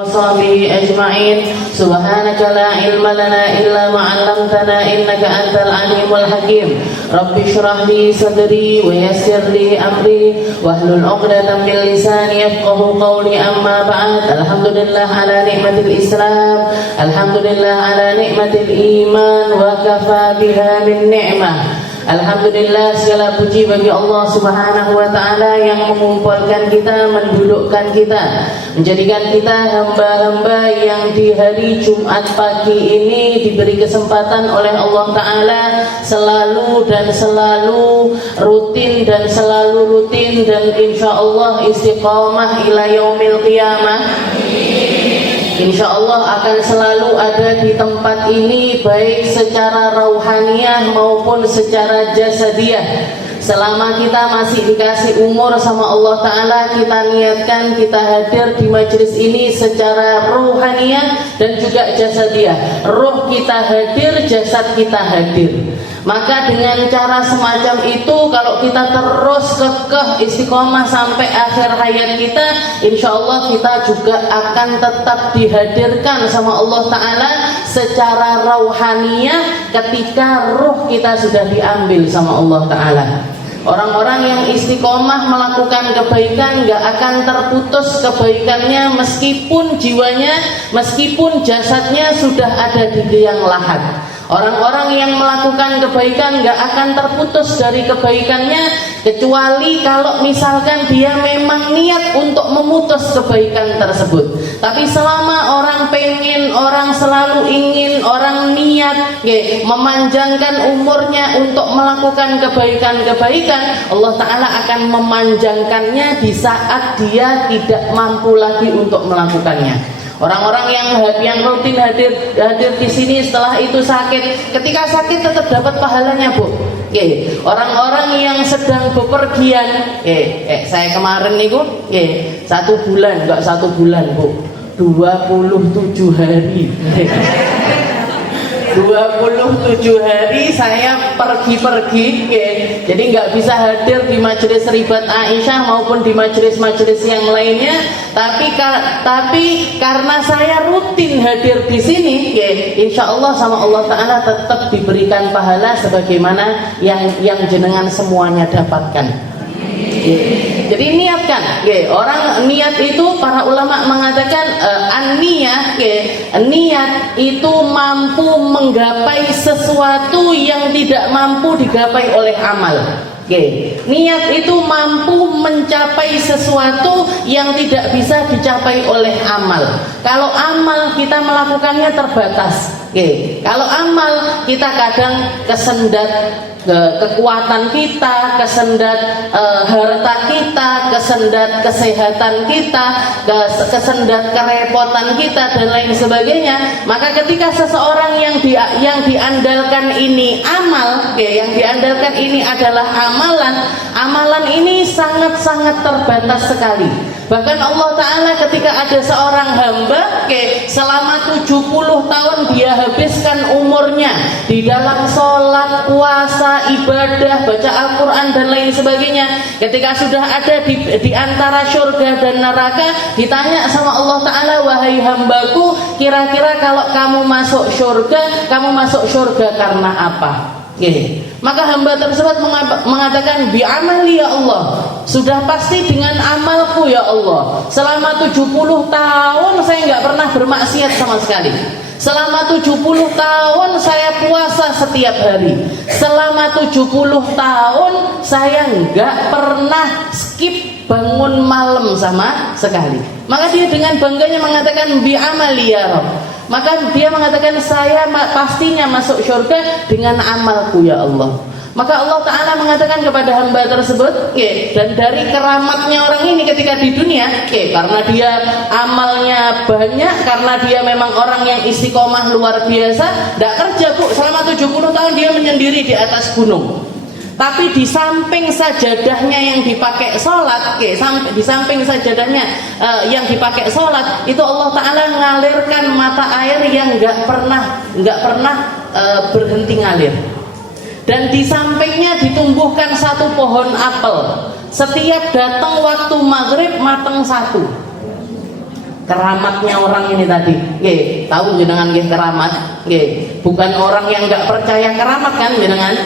وصحبه أجمعين سبحانك لا علم لنا إلا ما علمتنا إنك أنت العليم الحكيم رب اشرح لي صدري ويسر لي أمري واحلل عقدة من لساني يفقهوا قولي أما بعد الحمد لله على نعمة الإسلام الحمد لله على نعمة الإيمان وكفى بها من نعمة. Alhamdulillah, segala puji bagi Allah Subhanahu wa ta'ala yang mengumpulkan kita, mendudukkan kita, menjadikan kita hamba-hamba yang di hari Jumat pagi ini diberi kesempatan oleh Allah ta'ala selalu rutin dan insya Allah istiqamah ila yaumil qiyamah. Insya Allah akan selalu ada di tempat ini baik secara rauhaniyah maupun secara jasadiyah. Selama kita masih dikasih umur sama Allah Ta'ala, kita niatkan kita hadir di majelis ini secara ruhaniyah dan juga jasadiyah. Roh kita hadir, jasad kita hadir. Maka dengan cara semacam itu, kalau kita terus kekeh istiqomah sampai akhir hayat kita, insya Allah kita juga akan tetap dihadirkan sama Allah Ta'ala secara rauhaniyah ketika ruh kita sudah diambil sama Allah Ta'ala. Orang-orang yang istiqomah melakukan kebaikan gak akan terputus kebaikannya meskipun jiwanya, meskipun jasadnya sudah ada di liang lahat. Orang-orang yang melakukan kebaikan gak akan terputus dari kebaikannya kecuali kalau misalkan dia memang niat untuk memutus kebaikan tersebut. Tapi selama orang pengen, orang selalu ingin, orang niat memanjangkan umurnya untuk melakukan kebaikan-kebaikan, Allah Ta'ala akan memanjangkannya di saat dia tidak mampu lagi untuk melakukannya. Orang-orang yang rutin hadir di sini setelah itu sakit, ketika sakit tetap dapat pahalanya, Bu. Orang-orang yang sedang bepergian, saya kemarin niku, 1 bulan, enggak 1 bulan, Bu, 27 hari. 27 hari saya pergi-pergi, jadi nggak bisa hadir di majelis ribat Aisyah maupun di majelis-majelis yang lainnya. Tapi karena saya rutin hadir di sini, insya Allah sama Allah Ta'ala tetap diberikan pahala sebagaimana yang jenengan semuanya dapatkan. Jadi niatkan, orang niat itu para ulama mengatakan niat itu mampu menggapai sesuatu yang tidak mampu digapai oleh amal. Niat itu mampu mencapai sesuatu yang tidak bisa dicapai oleh amal. Kalau amal kita melakukannya terbatas. Kalau amal kita kadang kesendat kekuatan kita, kesendat harta kita, kesendat kesehatan kita, kesendat kerepotan kita dan lain sebagainya. Maka ketika seseorang yang diandalkan ini amal, yang diandalkan ini adalah amalan ini sangat-sangat terbatas sekali. Bahkan Allah Ta'ala ketika ada seorang hamba selama 70 tahun dia habiskan umurnya di dalam sholat, puasa, ibadah, baca Al-Quran dan lain sebagainya. Ketika sudah ada di antara surga dan neraka, ditanya sama Allah Ta'ala, wahai hambaku, kira-kira kalau kamu masuk surga karena apa? Maka hamba tersebut mengatakan, bi'amali ya Allah, sudah pasti dengan amalku ya Allah. Selama 70 tahun saya nggak pernah bermaksiat sama sekali. Selama 70 tahun saya puasa setiap hari. Selama 70 tahun saya nggak pernah skip bangun malam sama sekali. Maka dia dengan bangganya mengatakan, bi'amali ya Rabb. Maka dia mengatakan, saya pastinya masuk surga dengan amalku ya Allah. Maka Allah Ta'ala mengatakan kepada hamba tersebut, dan dari keramatnya orang ini ketika di dunia, karena dia amalnya banyak, karena dia memang orang yang istiqomah luar biasa, tidak kerja, Bu, selama 70 tahun dia menyendiri di atas gunung. Tapi di samping sajadahnya yang dipakai sholat, di samping sajadahnya yang dipakai sholat, itu Allah Ta'ala mengalirkan mata air yang nggak pernah berhenti ngalir. Dan di sampingnya ditumbuhkan satu pohon apel. Setiap datang waktu maghrib matang satu. keramatnya orang ini tadi. Nggih, tahu jenengan nggih keramat? Nggih, bukan orang yang nggak percaya keramat kan jenengan?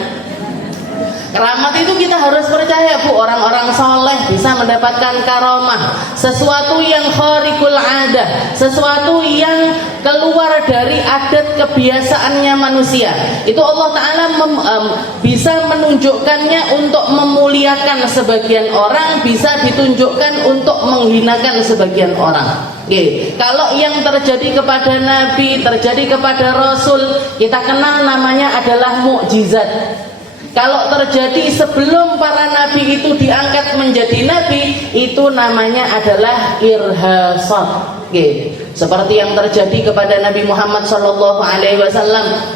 Keramat itu kita harus percaya, Bu. Orang-orang soleh bisa mendapatkan karomah, sesuatu yang khariqul adah, sesuatu yang keluar dari adat kebiasaannya manusia. Itu Allah Ta'ala bisa menunjukkannya untuk memuliakan sebagian orang, bisa ditunjukkan untuk menghinakan sebagian orang. Oke. Kalau yang terjadi kepada Nabi, terjadi kepada Rasul, kita kenal namanya adalah mukjizat. Kalau terjadi sebelum para nabi itu diangkat menjadi nabi, itu namanya adalah irhasat. Oke. Seperti yang terjadi kepada Nabi Muhammad SAW.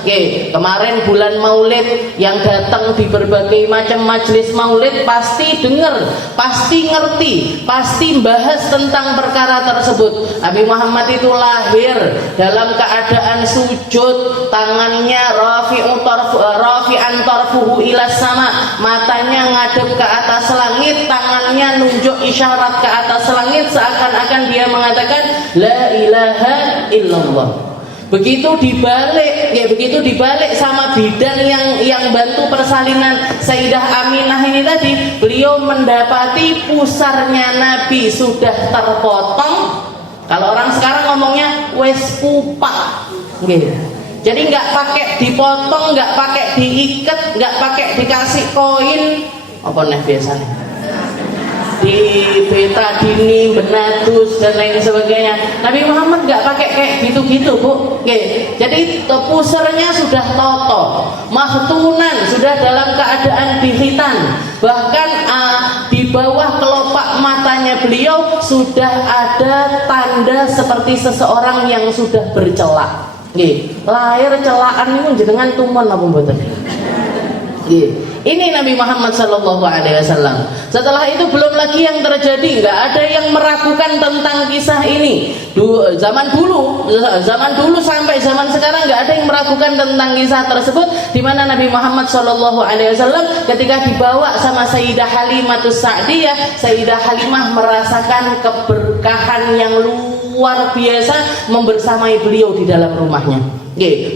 Oke. Kemarin bulan Maulid, yang datang di berbagai macam majelis Maulid pasti dengar, pasti ngerti, pasti bahas tentang perkara tersebut. Nabi Muhammad itu lahir dalam keadaan sujud, tangannya rafi'an tarfuhu ilas sama, matanya ngadep ke atas langit, tangannya nunjuk isyarat ke atas langit, seakan-akan dia mengatakan la ilaha illallah. Begitu dibalik sama bidan yang bantu persalinan Sayyidah Aminah ini tadi, beliau mendapati pusarnya Nabi sudah terpotong. Kalau orang sekarang ngomongnya wes pupak. Jadi nggak pakai dipotong, nggak pakai diikat, nggak pakai dikasih koin, apa nih biasanya? Di betadine, benatus dan lain sebagainya. Nabi Muhammad nggak pakai kayak gitu-gitu, Bu. Oke. Jadi pusarnya sudah toto, mahtunan, sudah dalam keadaan dihitan. Bahkan di bawah kelopak matanya beliau sudah ada tanda seperti seseorang yang sudah bercelak. Lahir celaan itu jenengan tumon apa mboten? Ini Nabi Muhammad SAW. Setelah itu belum lagi yang terjadi, nggak ada yang meragukan tentang kisah ini. Zaman dulu sampai zaman sekarang nggak ada yang meragukan tentang kisah tersebut, di mana Nabi Muhammad SAW ketika dibawa sama Sayyidah Halimatus Sa'diyah, Sayyidah Halimah merasakan keberkahan yang luar biasa membersamai beliau di dalam rumahnya.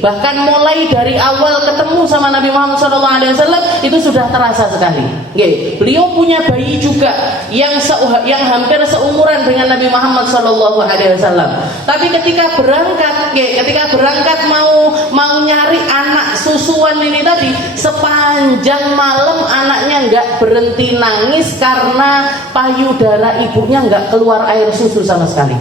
Bahkan mulai dari awal ketemu sama Nabi Muhammad SAW itu sudah terasa sekali. Beliau punya bayi juga yang hampir seumuran dengan Nabi Muhammad SAW. Tapi ketika berangkat mau nyari anak susuan ini tadi, sepanjang malam anaknya nggak berhenti nangis karena payudara ibunya nggak keluar air susu sama sekali.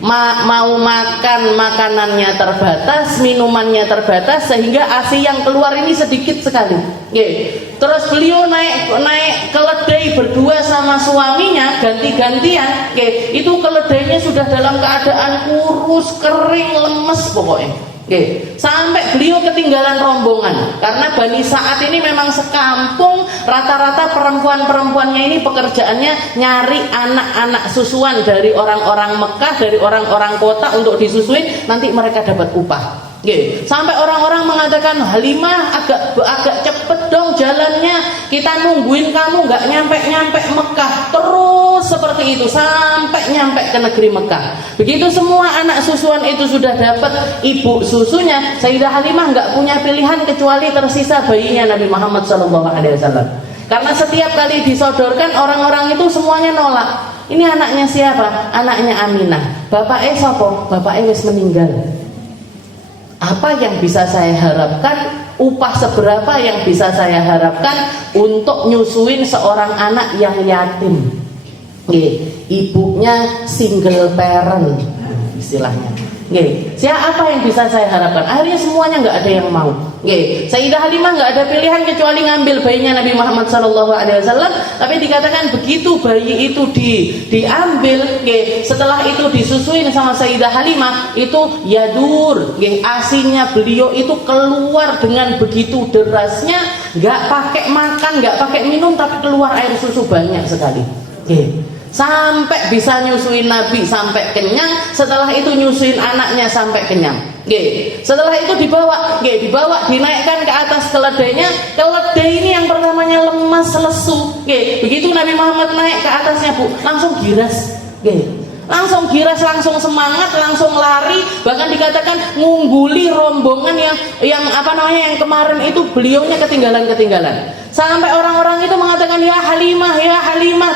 Mau makan, makanannya terbatas, minumannya terbatas, sehingga ASI yang keluar ini sedikit sekali. Terus beliau naik keledai berdua sama suaminya, ganti-gantian. Itu keledainya sudah dalam keadaan kurus, kering, lemes pokoknya. Sampai beliau ketinggalan rombongan, karena Bani Sa'ad ini memang sekampung, rata-rata perempuan-perempuannya ini pekerjaannya nyari anak-anak susuan dari orang-orang Mekah, dari orang-orang kota untuk disusuin, nanti mereka dapat upah. Sampai orang-orang mengatakan, Halimah agak cepet dong jalannya, kita nungguin kamu nggak nyampe Mekah. Terus seperti itu sampai nyampe ke negeri Mekah. Begitu semua anak susuan itu sudah dapat ibu susunya, Sayyidah Halimah nggak punya pilihan kecuali tersisa bayinya Nabi Muhammad SAW. Karena setiap kali disodorkan, orang-orang itu semuanya nolak. Ini anaknya siapa? Anaknya Aminah. Bapaknya siapa? Bapaknya wis meninggal. Apa yang bisa saya harapkan, upah seberapa yang bisa saya harapkan untuk nyusuin seorang anak yang yatim? Ibunya single parent istilahnya. Apa yang bisa saya harapkan? Akhirnya semuanya nggak ada yang mau. Sayyidah Halimah nggak ada pilihan kecuali ngambil bayinya Nabi Muhammad SAW. Tapi dikatakan begitu bayi itu diambil, setelah itu disusuin sama Sayyidah Halimah, itu yadur, asinya beliau itu keluar dengan begitu derasnya, nggak pakai makan, nggak pakai minum, tapi keluar air susu banyak sekali. Sampai bisa nyusuin Nabi sampai kenyang, setelah itu nyusuin anaknya sampai kenyang. Setelah itu dibawa, dinaikkan ke atas keledainya. Keledai ini yang pertamanya lemas lesu. Begitu Nabi Muhammad naik ke atasnya, Bu, langsung giras. langsung giras, langsung semangat, langsung lari, bahkan dikatakan ngungguli rombongan yang yang kemarin itu beliaunya ketinggalan. Sampai orang-orang itu mengatakan, ya Halimah,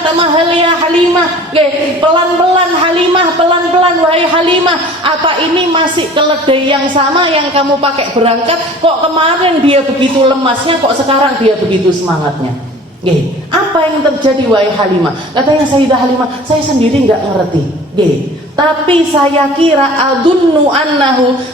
tamahal ya Halimah. Pelan-pelan Halimah, pelan-pelan wahai Halimah. Apa ini masih keledai yang sama yang kamu pakai berangkat? Kok kemarin dia begitu lemasnya, kok sekarang dia begitu semangatnya? Apa yang terjadi wahai Halimah? Katanya Sayyidah Halimah, saya sendiri nggak ngerti. Tapi saya kira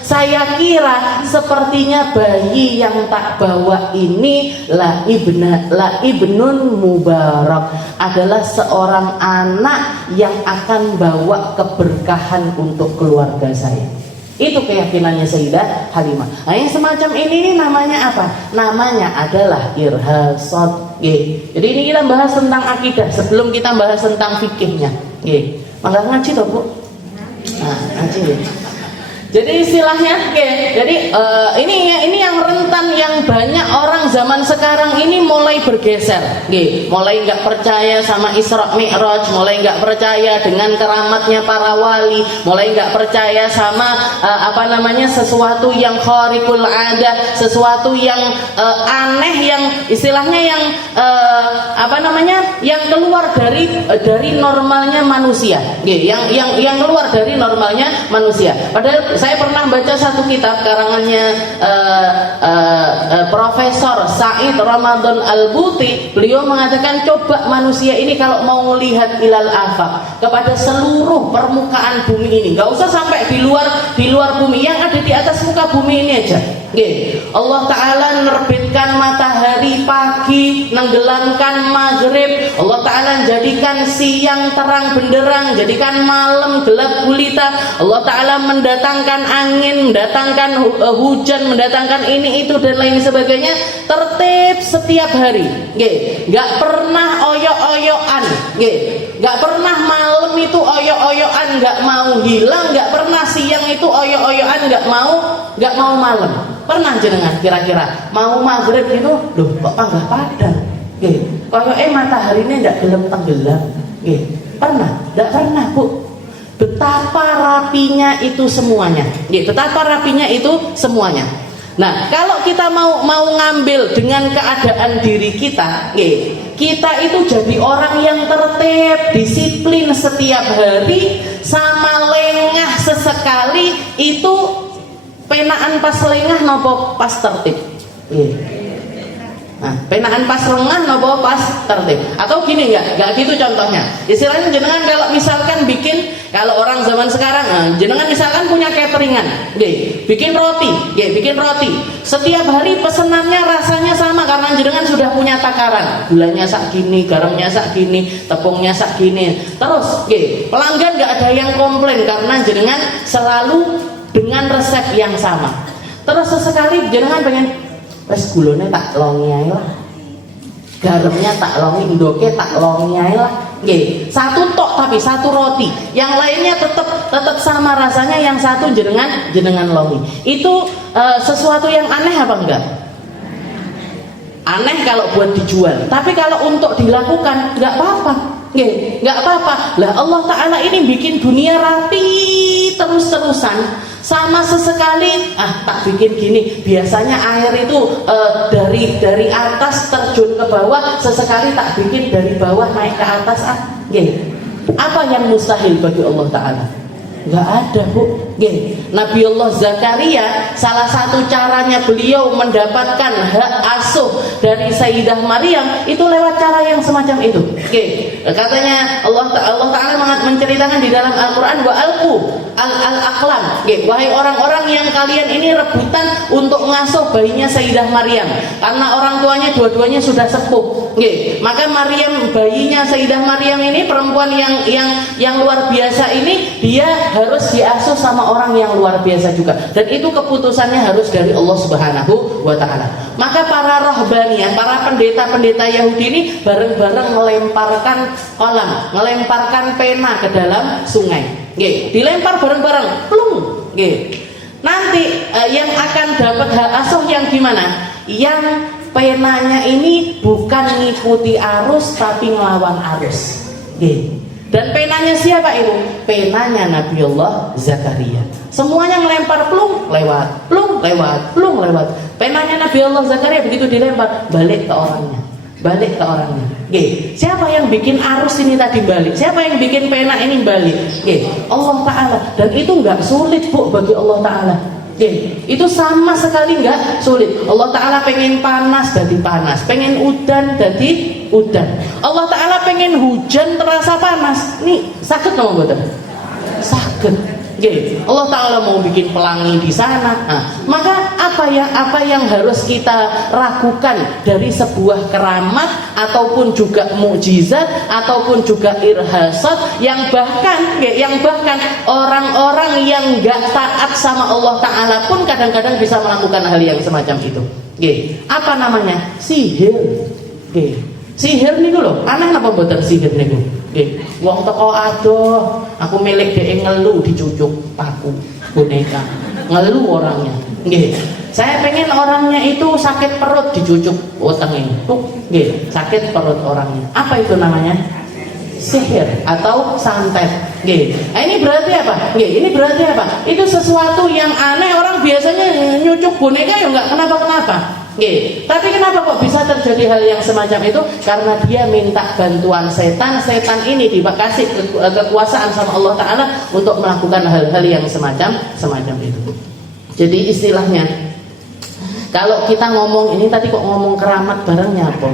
saya kira sepertinya bayi yang tak bawa ini la ibnun mubarak, adalah seorang anak yang akan bawa keberkahan untuk keluarga saya. Itu keyakinannya Sayyidah Halimah. Nah, yang semacam ini namanya apa? Namanya adalah irhasat. Jadi ini kita bahas tentang akidah sebelum kita bahas tentang fikihnya. Mangga ngaji toh, Bu? Nah, ngaji ya. Jadi istilahnya, ini yang rentan, yang banyak orang zaman sekarang ini mulai bergeser, mulai nggak percaya sama Isra Mi'raj, mulai nggak percaya dengan keramatnya para wali, mulai nggak percaya sama sesuatu yang khariqul adah, sesuatu yang aneh, yang istilahnya yang keluar dari normalnya manusia, yang keluar dari normalnya manusia. Padahal saya pernah baca satu kitab karangannya Profesor Said Ramadan Al-Buti. Beliau mengatakan, coba manusia ini kalau mau melihat ilal afaq, kepada seluruh permukaan bumi ini, nggak usah sampai di luar bumi, yang ada di atas muka bumi ini aja. Allah Ta'ala nerbitkan matahari pagi, nenggelamkan maghrib. Allah Ta'ala jadikan siang terang benderang, jadikan malam gelap gulita. Allah Ta'ala mendatangkan angin, mendatangkan hujan, mendatangkan ini itu dan lain sebagainya, tertib setiap hari. Gak pernah oyok-oyokan, gak pernah malam itu oyok-oyokan, gak mau hilang, gak pernah siang itu oyok-oyokan, gak mau malam. Pernah jenengan kira-kira mau maghrib itu, loh kok panggah padang, koyok mataharinya ndak gelem-tenggelam, pernah? Ndak pernah, Bu. Betapa rapinya itu semuanya, betapa rapinya itu semuanya. Nah, kalau kita mau ngambil dengan keadaan diri kita, kita itu jadi orang yang tertib, disiplin setiap hari, sama lengah sesekali itu. Penaan pas lengah nopo pas tertib? Nah, penaan pas lengah nopo pas tertib? Atau gini nggak gitu contohnya. Istilahnya jenengan kalau misalkan kalau orang zaman sekarang, jenengan misalkan punya cateringan, bikin roti. Setiap hari pesenannya rasanya sama karena jenengan sudah punya takaran. Gulanya sak gini, garamnya sak gini, tepungnya sak gini. Terus, pelanggan nggak ada yang komplain karena jenengan selalu dengan resep yang sama. Terus sesekali jenengan pengen wes gulone tak longi ae lah, garamnya tak longi, ndoke tak longi ae lah. Satu tok tapi satu roti, yang lainnya tetap sama rasanya, yang satu jenengan longi. Itu sesuatu yang aneh apa enggak? Aneh kalau buat dijual, tapi kalau untuk dilakukan nggak apa-apa. Nggak apa-apa. Lah Allah Ta'ala ini bikin dunia rapi terus-terusan, sama sesekali tak bikin gini. Biasanya air itu dari atas terjun ke bawah, sesekali tak bikin dari bawah naik ke atas. Apa yang mustahil bagi Allah Ta'ala? Nggak ada, Bu. Nabi Allah Zakaria, salah satu caranya beliau mendapatkan hak asuh dari Sayyidah Maryam itu lewat cara yang semacam itu. Katanya Allah Ta'ala menceritakan di dalam Al-Quran, wa alqu al-aqlam. Wahai orang-orang yang kalian ini rebutan untuk ngasuh bayinya Sayyidah Maryam, karena orang tuanya dua-duanya sudah sepuh. Maka Maryam, bayinya Sayyidah Maryam ini, perempuan yang luar biasa ini, dia harus diasuh sama orang yang luar biasa juga, dan itu keputusannya harus dari Allah Subhanahu wa Ta'ala. Maka para rohbaniyah, para pendeta-pendeta Yahudi ini bareng-bareng melemparkan kolam, melemparkan pena ke dalam sungai. Dilempar bareng-bareng, plung. Nanti yang akan dapat hak asuh yang gimana? Yang penanya ini bukan ngikuti arus tapi ngelawan arus. Dan penanya siapa itu? Penanya Nabiullah Zakaria. Semuanya ngelempar plung lewat, plung lewat, plung lewat. Penanya Nabiullah Zakaria begitu dilempar, balik ke orangnya. Balik ke orangnya. Oke, siapa yang bikin arus ini tadi balik? Siapa yang bikin pena ini balik? Oke, Allah Ta'ala. Dan itu nggak sulit, Bu, bagi Allah Ta'ala. Oke, itu sama sekali nggak sulit. Allah Ta'ala pengen panas jadi panas, pengen udan jadi udan. Allah Ta'ala pengen hujan terasa panas. Nih, sakit nggak betul? Sakit. Oke, Allah Ta'ala mau bikin pelangi di sana. Nah, maka apa yang harus kita ragukan dari sebuah keramat ataupun juga mukjizat ataupun juga irhasat yang bahkan orang-orang yang nggak taat sama Allah Ta'ala pun kadang-kadang bisa melakukan hal yang semacam itu. Oke, apa namanya? Sihir. Oke, sihir nih dulu. Aneh apa buatan sihir nih dulu? Oke, wong teko adoh, aku milik dhek ngeluh dicucuk paku boneka. Ngeluh orangnya. Nggih. Saya pengen orangnya itu sakit perut dicucuk wetenge. Nggih, sakit perut orangnya. Apa itu namanya? Sihir atau santet. Nggih. Ini berarti apa? Nggih, ini berarti apa? Itu sesuatu yang aneh, orang biasanya nyucuk boneka ya enggak kenapa-kenapa. Oke, tapi kenapa kok bisa terjadi hal yang semacam itu? Karena dia minta bantuan setan. Setan ini dikasih kekuasaan sama Allah Ta'ala untuk melakukan hal-hal yang semacam itu. Jadi istilahnya, kalau kita ngomong ini tadi kok ngomong keramat barengnya apa?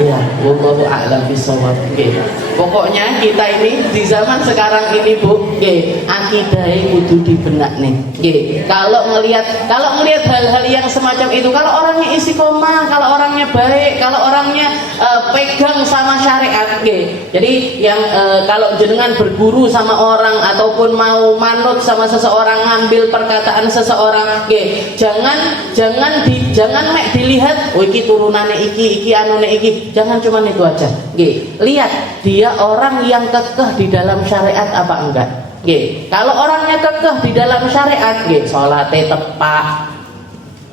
Iya, wallahu a'lam bishawab. Pokoknya kita ini di zaman sekarang ini, Bu, akidahnya kudu dibenak nih. Kalau ngelihat hal-hal yang semacam itu, kalau orangnya istiqomah, kalau orangnya baik, kalau orangnya pegang sama syariat, jadi yang kalau jenengan berguru sama orang ataupun mau manut sama seseorang, ngambil perkataan seseorang, jangan mek dilihat, oh iki turunane iki anune iki. Jangan cuma itu aja. Lihat dia orang yang kekeh di dalam syariat apa enggak. Kalau orangnya kekeh di dalam syariat, sholatnya tepat,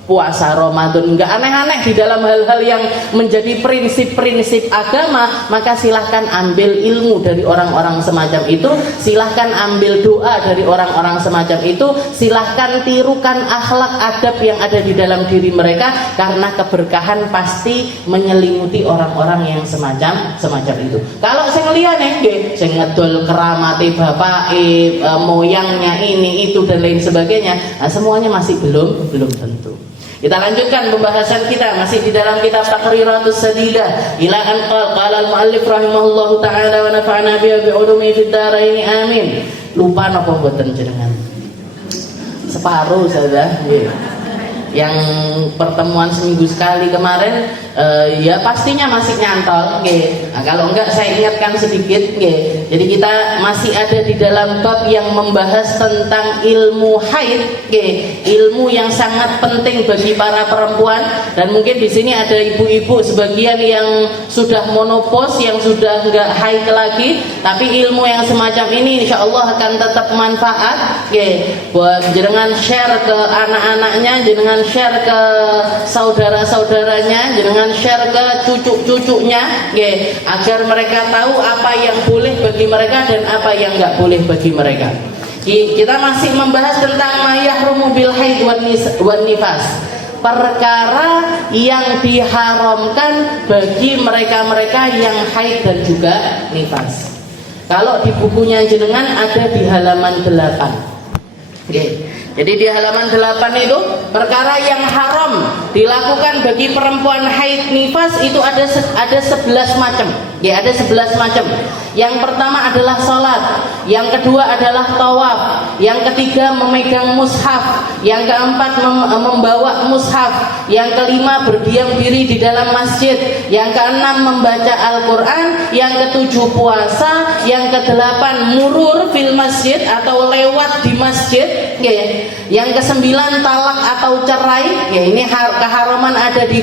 puasa Ramadan enggak aneh-aneh di dalam hal-hal yang menjadi prinsip-prinsip agama, maka silahkan ambil ilmu dari orang-orang semacam itu, silahkan ambil doa dari orang-orang semacam itu, silahkan tirukan akhlak adab yang ada di dalam diri mereka, karena keberkahan pasti menyelimuti orang-orang yang semacam itu. Kalau saya ngeliat saya ngedol keramati bapak, moyangnya ini itu dan lain sebagainya, nah, semuanya masih belum tentu. Kita lanjutkan pembahasan kita masih di dalam kitab Taqriratus Sadidah ila an qala al-muallif rahimahullahu taala wa nafa'ana bihi bi ulumi fid dharain amin. Lupa napa mboten jenengan? Separuh saja nggih. Yang pertemuan seminggu sekali kemarin ya pastinya masih nyantol nggih. Nah, kalau enggak saya ingatkan sedikit nggih. Jadi kita masih ada di dalam bab yang membahas tentang ilmu haid nggih. Ilmu yang sangat penting bagi para perempuan, dan mungkin di sini ada ibu-ibu sebagian yang sudah monopos, yang sudah enggak haid lagi, tapi ilmu yang semacam ini insyaallah akan tetap manfaat nggih. Buat jenengan share ke anak-anaknya, jenengan share ke saudara-saudaranya, jenengan share ke cucu-cucunya, agar mereka tahu apa yang boleh bagi mereka dan apa yang nggak boleh bagi mereka. Kita masih membahas tentang mayahrumu bil haid wan nifas, perkara yang diharamkan bagi mereka-mereka yang haid dan juga nifas. Kalau di bukunya jenengan ada di halaman 8. Jadi di halaman 8 itu perkara yang haram dilakukan bagi perempuan haid nifas itu ada 11 macam. Ya, ada 11 macam. Yang pertama adalah salat, yang kedua adalah tawaf, yang ketiga memegang mushaf, yang keempat membawa mushaf, yang kelima berdiam diri di dalam masjid, yang keenam membaca Al-Qur'an, yang ketujuh puasa, yang kedelapan murur fil masjid atau lewat di masjid, yang kesembilan talak atau cerai, ini keharaman ada di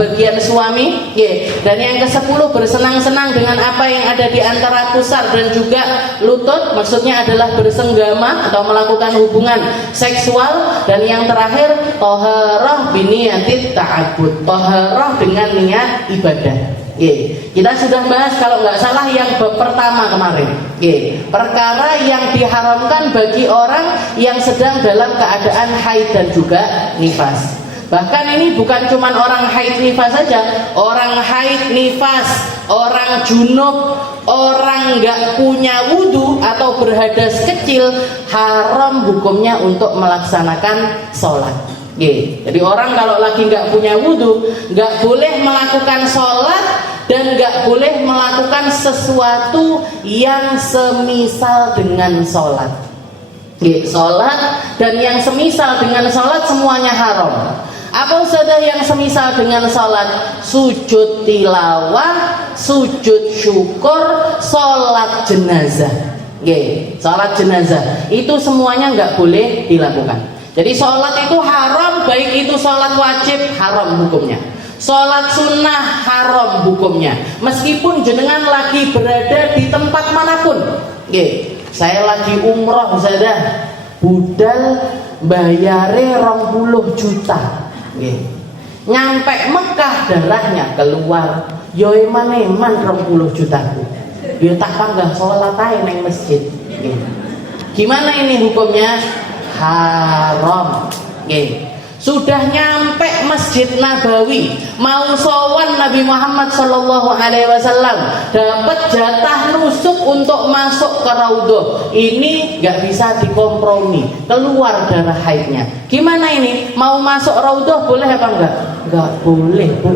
bagian suami, dan yang ke-10 bersenang-senang dengan apa yang ada di antara pusar dan juga lutut, maksudnya adalah bersenggama atau melakukan hubungan seksual, dan yang terakhir thaharah biniyati ta'abbud, thaharah dengan niat ibadah. Kita sudah bahas kalau nggak salah yang bab pertama kemarin. Perkara yang diharamkan bagi orang yang sedang dalam keadaan haid dan juga nifas. Bahkan ini bukan cuma orang haid nifas saja, orang haid nifas, orang junub, orang nggak punya wudhu atau berhadas kecil, haram hukumnya untuk melaksanakan sholat. Jadi orang kalau lagi nggak punya wudhu, nggak boleh melakukan sholat dan nggak boleh melakukan sesuatu yang semisal dengan sholat. Sholat dan yang semisal dengan sholat semuanya haram. Apa saja yang semisal dengan sholat? Sujud tilawah, sujud syukur, sholat jenazah. Sholat jenazah itu semuanya nggak boleh dilakukan. Jadi sholat itu haram, baik itu sholat wajib, haram hukumnya. Sholat sunnah haram hukumnya. Meskipun jenengan lagi berada di tempat manapun. Saya lagi umroh saja, budal bayare 20 juta. Nyampe Mekah darahnya keluar, yo eman 20 juta. Yo tak panggah sholat aja neng masjid. Gimana ini hukumnya? Haram. Sudah nyampe Masjid Nabawi, mau sowan Nabi Muhammad SAW, dapat jatah nusuk untuk masuk ke Raudhah. Ini nggak bisa dikompromi, keluar darah haidnya. Gimana ini? Mau masuk Raudhah boleh apa enggak? Enggak boleh, Bu.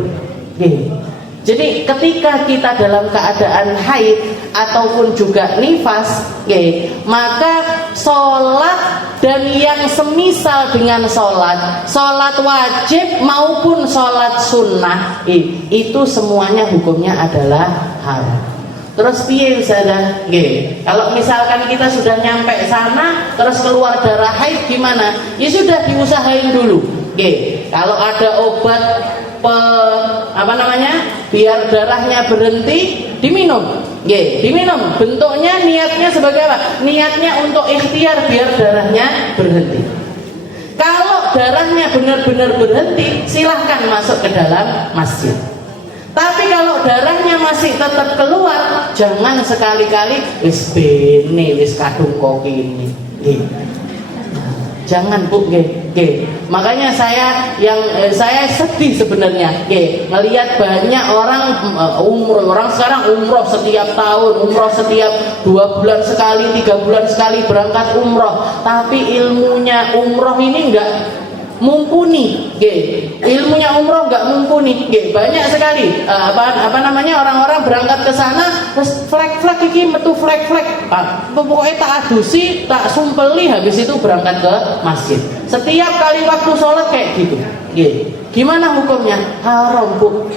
Jadi ketika kita dalam keadaan haid ataupun juga nifas, maka sholat dan yang semisal dengan sholat wajib maupun sholat sunnah, itu semuanya hukumnya adalah haram. Terus piye saja? Kalau misalkan kita sudah nyampe sana terus keluar darah haid gimana? Ya sudah diusahain dulu. Kalau ada obat biar darahnya berhenti, diminum. Diminum. Bentuknya niatnya sebagai apa? Niatnya untuk ikhtiar biar darahnya berhenti. Kalau darahnya benar-benar berhenti, silahkan masuk ke dalam masjid. Tapi kalau darahnya masih tetap keluar, jangan sekali-kali wis bene wis kadung kok ini. Jangan, Bu. Makanya saya sedih sebenarnya melihat banyak orang umroh. Orang sekarang umroh setiap tahun, umroh setiap 2 bulan sekali, 3 bulan sekali berangkat umroh. Tapi ilmunya umroh ini enggak mumpuni. Ilmunya umroh enggak mumpuni. Banyak sekali orang-orang berangkat ke sana terus flag iki metu flag. Pokoknya tak adusi, tak sumpeli, habis itu berangkat ke masjid. Setiap kali waktu sholat kayak gitu. Gimana hukumnya? Haram, Bu.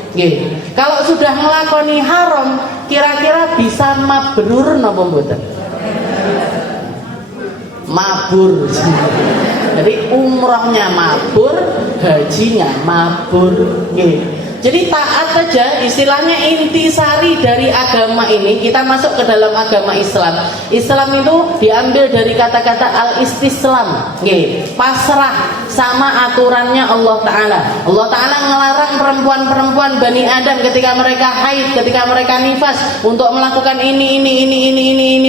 Kalau sudah ngelakoni haram, kira-kira bisa mabrur napa mboten? Mabur. Jadi umrohnya mabur, hajinya mabur. Jadi taat saja, istilahnya intisari dari agama ini. Kita masuk ke dalam agama Islam. Islam itu diambil dari kata-kata al-istislam, pasrah sama aturannya Allah Ta'ala. Allah Ta'ala ngelarang perempuan-perempuan Bani Adam ketika mereka haid, ketika mereka nifas untuk melakukan ini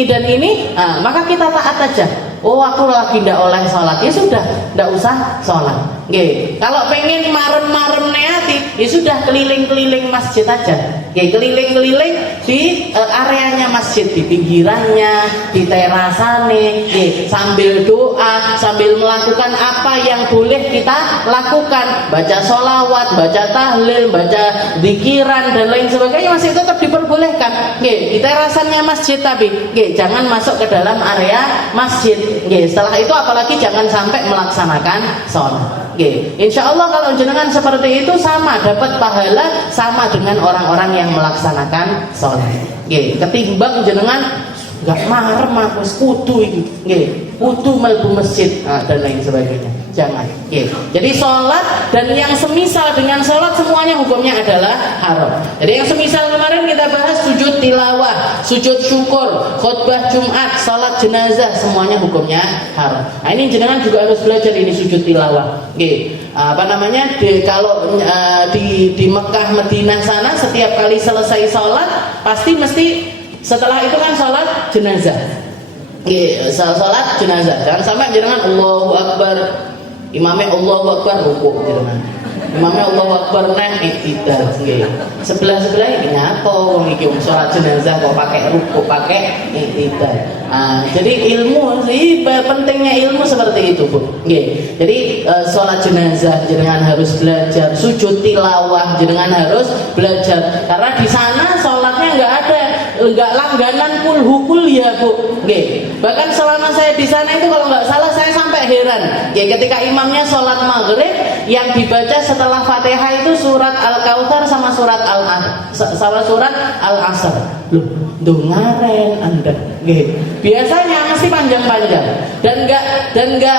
dan ini. Maka kita taat saja. Oh, aku lagi ndak oleh sholat, ya sudah, ndak usah sholat. Kalau pengen marem-marem neati, ya sudah keliling-keliling masjid aja. Keliling-keliling di areanya masjid, di pinggirannya, di terasane, sambil doa, sambil melakukan apa yang boleh kita lakukan, baca sholawat, baca tahlil, baca zikiran dan lain sebagainya masih tetap diperbolehkan. Di terasannya masjid, tapi jangan masuk ke dalam area masjid. Setelah itu apalagi jangan sampai melaksanakan sholat. Insya Allah kalau jenengan seperti itu sama dapat pahala sama dengan orang-orang yang melaksanakan sholat. Ketimbang jenengan nggak marem aku kudu iki, kudu mlebu masjid dan lain sebagainya. Jangan. Jadi sholat dan yang semisal dengan sholat semuanya hukumnya adalah haram. Jadi yang semisal kemarin kita bahas sujud tilawah, sujud syukur, khutbah Jumat, sholat jenazah, semuanya hukumnya haram. Nah, ini jenengan juga harus belajar ini sujud tilawah. Kalau di Mekah Madinah sana setiap kali selesai sholat pasti mesti setelah itu kan sholat jenazah. Sholat jenazah. Jangan sampai jenengan Allahu Akbar, imamnya Allahu Akbar rukuk jenengan. Imamnya Allahu Akbar nang iktidal. Sebelah-sebelah ini apa wong iki sholat jenazah kok pakai rukuk, pakai iktidal. Jadi ilmu sih pentingnya ilmu seperti itu, Bu. Jadi sholat jenazah jenengan harus belajar, sujud tilawah jenengan harus belajar. Karena di sana sholatnya enggak langganan kulhukul ya, Bu. Bahkan selama saya di sana itu kalau nggak salah saya sampai heran. Ketika imamnya sholat maghrib yang dibaca setelah Fatihah itu surat Al-Kautsar sama surat Al-Asr. Loh, ngaren Anda. Biasanya mesti panjang-panjang dan enggak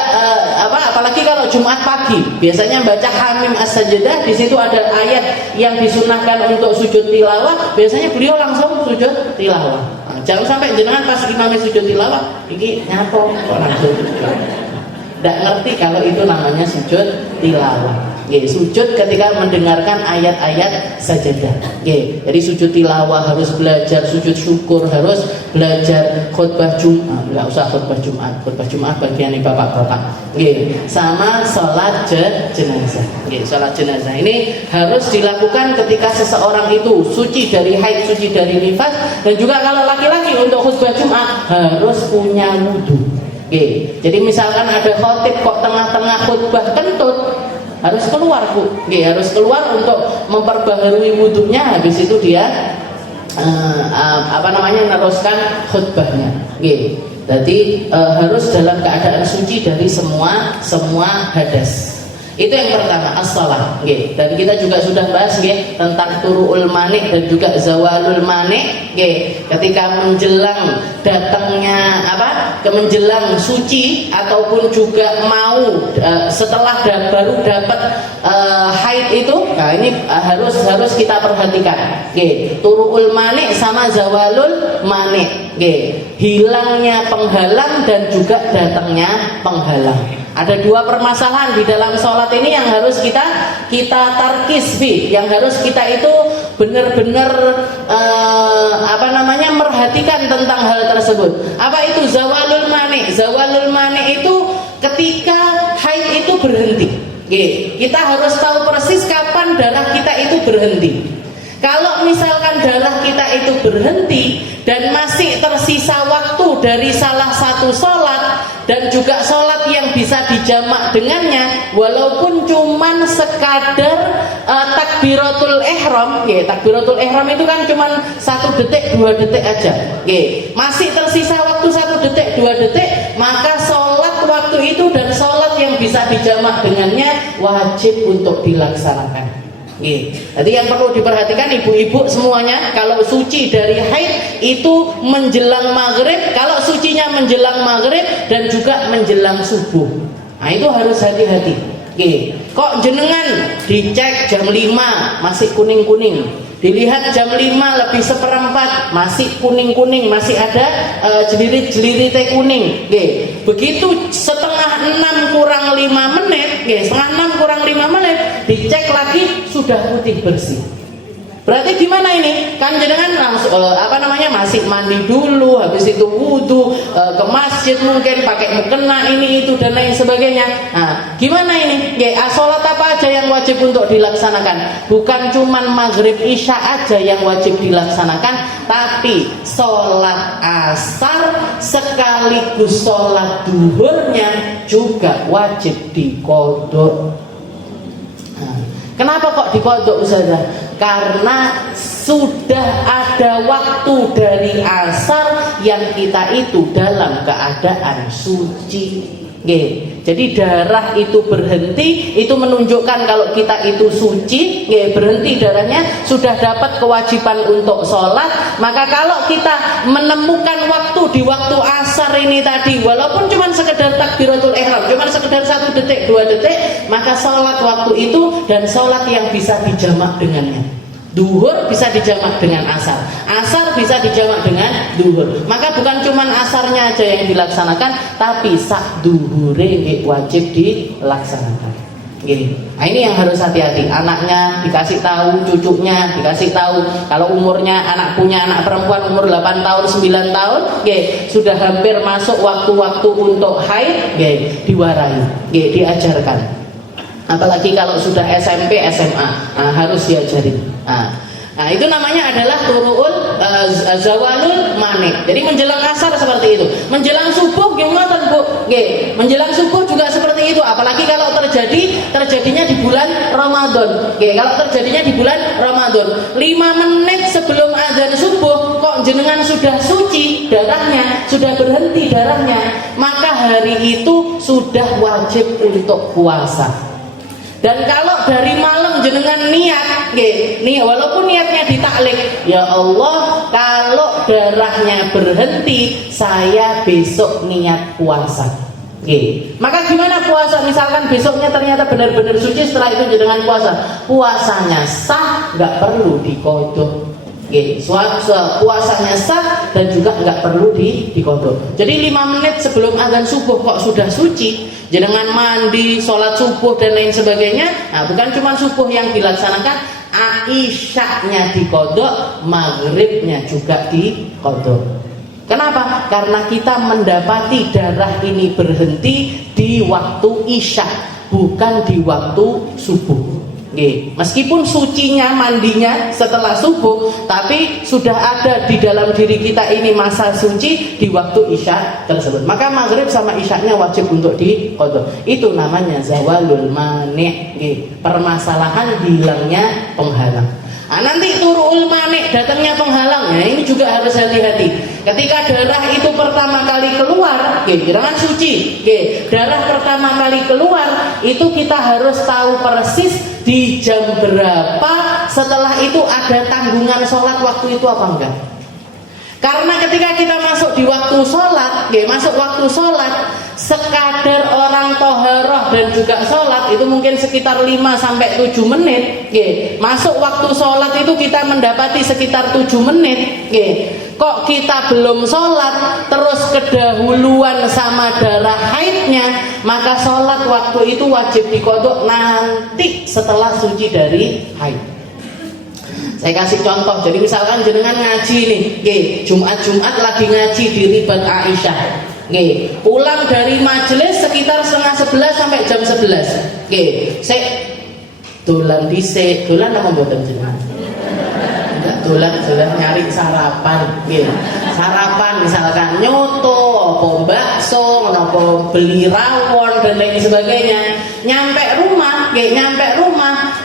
apalagi kalau Jumat pagi biasanya baca Hamim As-Sajdah, di situ ada ayat yang disunahkan untuk sujud tilawah, biasanya beliau langsung sujud tilawah. Jangan sampai jenengan pas imamnya sujud tilawah iki nyapo kok langsung sujud. Nggak ngerti kalau itu namanya sujud tilawah. Sujud ketika mendengarkan ayat-ayat sajadah. Jadi sujud tilawah harus belajar, sujud syukur harus belajar, khutbah Jumat, nggak usah khutbah Jumat bagian bapak-bapak. Sama sholat jenazah. Sholat jenazah ini harus dilakukan ketika seseorang itu suci dari haid, suci dari nifas, dan juga kalau laki-laki untuk khutbah Jumat harus punya wudu. Jadi misalkan ada khotib kok tengah-tengah khutbah kentut, harus keluar, Bu. Harus keluar untuk memperbaharui wudunya, habis itu dia meneruskan khutbahnya. Jadi harus dalam keadaan suci dari semua hadas. Itu yang pertama, as-shalah. Dan kita juga sudah bahas tentang turu'ul manik dan juga zawalul manik. Ketika menjelang datangnya menjelang suci ataupun juga mau setelah baru dapat haid itu, nah ini harus kita perhatikan. Turu'ul manik sama zawalul manik. Hilangnya penghalang dan juga datangnya penghalang. Ada dua permasalahan di dalam sholat ini yang harus kita tarkis, yang harus kita itu benar-benar merhatikan tentang hal tersebut. Apa itu zawalul mani? Zawalul mani itu ketika haid itu berhenti. Kita harus tahu persis kapan darah kita itu berhenti. Kalau misalkan darah kita itu berhenti dan masih tersisa waktu dari salah satu sholat dan juga sholat yang bisa dijamak dengannya, walaupun cuman sekadar takbiratul ihram, takbiratul ihram itu kan cuman 1 detik 2 detik aja, masih tersisa waktu 1 detik 2 detik, maka sholat waktu itu dan sholat yang bisa dijamak dengannya wajib untuk dilaksanakan. Jadi yang perlu diperhatikan ibu-ibu semuanya, kalau suci dari haid itu menjelang maghrib, kalau sucinya menjelang maghrib dan juga menjelang subuh. Nah itu harus hati-hati. Kok jenengan dicek jam 5 masih kuning-kuning, dilihat jam 5 lebih 1/4 masih kuning-kuning, masih ada jelirit-jelirit kuning. Begitu setengah 6 kurang 5 menit, setengah 6 kurang 5 menit dicek lagi sudah putih bersih. Berarti gimana ini? Kan jenengan langsung masih mandi dulu, habis itu wudu, ke masjid mungkin pakai mukena ini itu dan lain sebagainya. Nah, gimana ini? Sholat apa aja yang wajib untuk dilaksanakan? Bukan cuman maghrib isya aja yang wajib dilaksanakan, tapi sholat asar sekaligus sholat duhurnya juga wajib diqodho. Kenapa kok diqodho, Ustazah? Karena sudah ada waktu dari asar yang kita itu dalam keadaan suci. Jadi darah itu berhenti, itu menunjukkan kalau kita itu suci, berhenti darahnya, sudah dapat kewajiban untuk sholat. Maka kalau kita menemukan waktu di waktu asar ini tadi, walaupun cuma sekedar takbiratul ihram, cuma sekedar 1 detik 2 detik, maka sholat waktu itu dan sholat yang bisa dijamak dengannya. Duhur bisa dijamak dengan asar, asar bisa dijamak dengan duhur. Maka bukan cuma asarnya aja yang dilaksanakan, tapi sak duhure wajib dilaksanakan. Nah, ini yang harus hati-hati. Anaknya dikasih tahu, cucunya dikasih tahu. Kalau umurnya punya anak perempuan umur 8 tahun, 9 tahun, sudah hampir masuk waktu-waktu untuk haid, diwarai, diajarkan. Apalagi kalau sudah SMP, SMA, harus diajari. Nah, itu namanya adalah turuul zawalul mani. Jadi menjelang asar seperti itu. Menjelang subuh gimana Bu? Menjelang subuh juga seperti itu. Apalagi kalau terjadinya di bulan Ramadan. Kalau terjadinya di bulan Ramadan, 5 menit sebelum azan subuh kok jenengan sudah suci darahnya, sudah berhenti darahnya, maka hari itu sudah wajib untuk puasa. Dan kalau dari malam jenengan niat, walaupun niatnya ditaklik, ya Allah, kalau darahnya berhenti, saya besok niat puasa. Maka gimana puasa? Misalkan besoknya ternyata benar-benar suci, setelah itu jenengan puasanya sah, nggak perlu dikodok. Puasanya sah dan juga nggak perlu dikodok. Jadi 5 menit sebelum azan subuh kok sudah suci, jenengan mandi, sholat subuh dan lain sebagainya. Nah, bukan cuma subuh yang dilaksanakan, isyaknya dikodok, maghribnya juga dikodok. Kenapa? Karena kita mendapati darah ini berhenti di waktu isyak, bukan di waktu subuh. Meskipun sucinya mandinya setelah subuh, tapi sudah ada di dalam diri kita ini masa suci di waktu isya tersebut. Maka maghrib sama isyaknya wajib untuk diqadha. Itu namanya zawalul mani', permasalahan hilangnya penghalang. Nanti turul mani', datangnya penghalang. Ini juga harus hati-hati. Ketika darah itu pertama kali keluar, jangan suci. Darah pertama kali keluar itu kita harus tahu persis di jam berapa. Setelah itu ada tanggungan sholat waktu itu apa enggak? Karena ketika kita masuk di waktu sholat, sekadar orang toharoh dan juga sholat itu mungkin sekitar 5-7 menit. Masuk waktu sholat itu kita mendapati sekitar 7 menit. Kok kita belum sholat, terus kedahuluan sama darah haidnya, maka sholat waktu itu wajib diqadha nanti setelah suci dari haid. Saya kasih contoh. Jadi misalkan jenengan ngaji nih, Jumat lagi ngaji di Ribat Aisyah, pulang dari majelis sekitar 10:30 sampai jam 11. Saya dolan dhisik, dolan apa mboten jenengan? Dolan nyari sarapan, sarapan misalkan nyoto, apa bakso, apa beli rawon dan lain sebagainya. Nyampe rumah,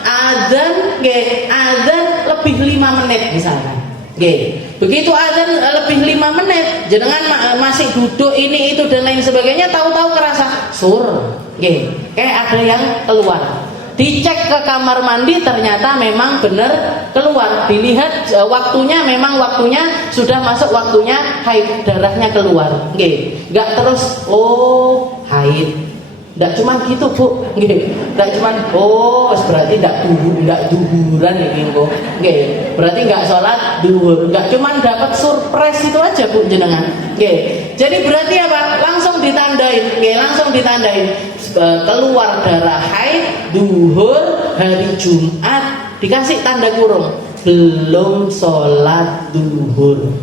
azan lebih 5 menit misalkan. Begitu azan lebih 5 menit, jenengan masih duduk ini itu dan lain sebagainya, tahu-tahu kerasa sur, kayak ada yang keluar. Dicek ke kamar mandi, ternyata memang benar keluar. Dilihat waktunya, memang waktunya sudah masuk waktunya haid, darahnya keluar. Nggak terus haid. Nggak cuma gitu Bu, nggak cuma berarti nggak duhuran ini kok. Berarti nggak sholat duhur, nggak cuma dapat surprise itu aja Bu jenengan. Jadi berarti apa? Langsung ditandain, keluar darah haid duhur hari Jumat, dikasih tanda kurung, belum sholat duhur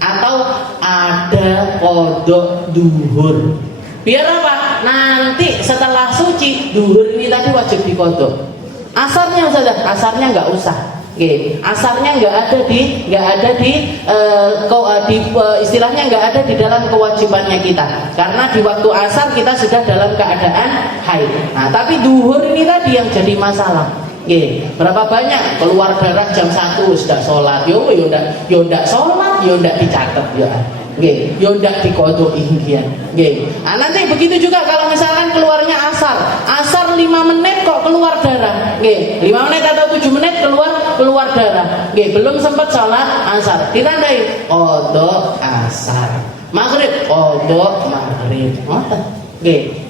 atau ada kodok duhur. Biar apa? Nanti setelah suci duhur ini tadi wajib diqadha. Asarnya asarnya nggak usah. Asarnya nggak ada di istilahnya nggak ada di dalam kewajibannya kita. Karena di waktu asar kita sudah dalam keadaan haid. Nah, tapi duhur ini tadi yang jadi masalah. Berapa banyak keluar darah jam 1 sudah sholat, yo ndak sholat, yo ndak dicatat ya. Yo ndak diqadha inggian. Nanti begitu juga kalau misalkan keluarnya asar 5 menit kok keluar darah. 5 menit atau 7 menit keluar darah. Belum sempat sholat asar, ditandai qadha asar. Maghrib qadha maghrib.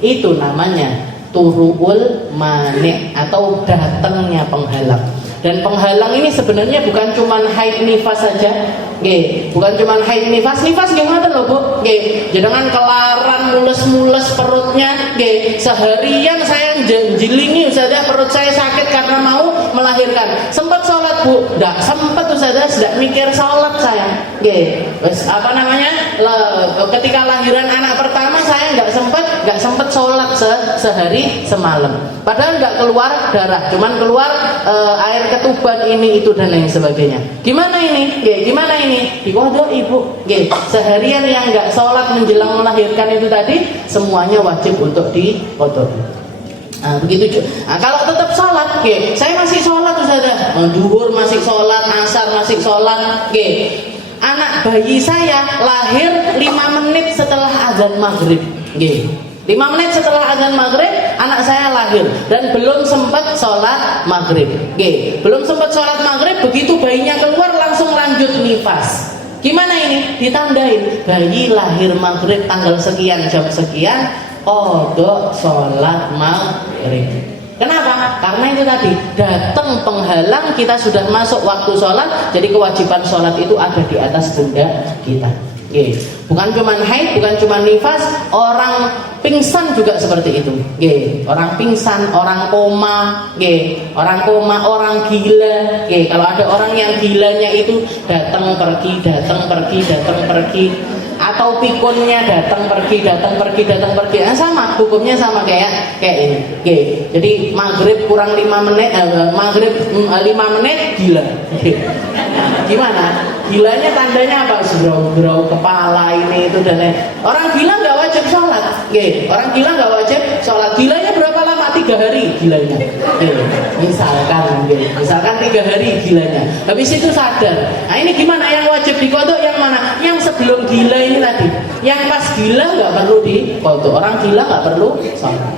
Itu namanya turuul mani' atau datangnya penghalang. Dan penghalang ini sebenarnya bukan cuma haid nifas saja. Bukan cuma haid nifas gimana lho Bu? Jangan kelaran mules-mules perut perutnya, seharian saya jelingi Ustazah, perut saya sakit karena mau melahirkan. Sempat sholat Bu? Enggak sempat Ustazah, tidak mikir sholat saya. Ketika lahiran anak pertama saya nggak sempat sholat sehari semalam. Padahal nggak keluar darah, cuman keluar air ketuban ini itu dan lain sebagainya. Gimana ini? Gimana ini? Dikodok Ibu. Seharian yang nggak sholat menjelang melahirkan itu tadi semuanya wajib untuk dikodok. Nah, begitu. Nah, kalau tetap sholat, saya masih sholat Ustazah. Duhur masih sholat, asar masih sholat. Anak bayi saya lahir 5 menit setelah azan maghrib. 5 menit setelah azan maghrib anak saya lahir dan belum sempat sholat maghrib. Belum sempat sholat maghrib, begitu bayinya keluar langsung lanjut nifas. Gimana ini? Ditandain bayi lahir maghrib tanggal sekian jam sekian, qodho sholat maghrib. Kenapa? Karena itu tadi datang penghalang, kita sudah masuk waktu sholat, jadi kewajiban sholat itu ada di atas pundak kita. Bukan cuma haid, bukan cuma nifas, orang pingsan juga seperti itu. Orang pingsan, orang koma, orang gila. Kalau ada orang yang gilanya itu datang pergi, atau pikunnya datang pergi. Nah, sama hukumnya sama kayak ini. Jadi maghrib kurang 5 menit, maghrib 5 menit gila. Gimana? Gilanya tandanya apa? Gerau kepala ini itu dan lain. Orang gila nggak wajib sholat. Orang gila nggak wajib sholat. Gilanya berapa lama? 3 hari gilanya. Misalkan 3 hari gilanya. Habis itu sadar. Nah ini gimana? Yang wajib dikodok yang mana? Yang sebelum gila ini tadi. Yang pas gila nggak perlu dikodok. Orang gila nggak perlu sholat.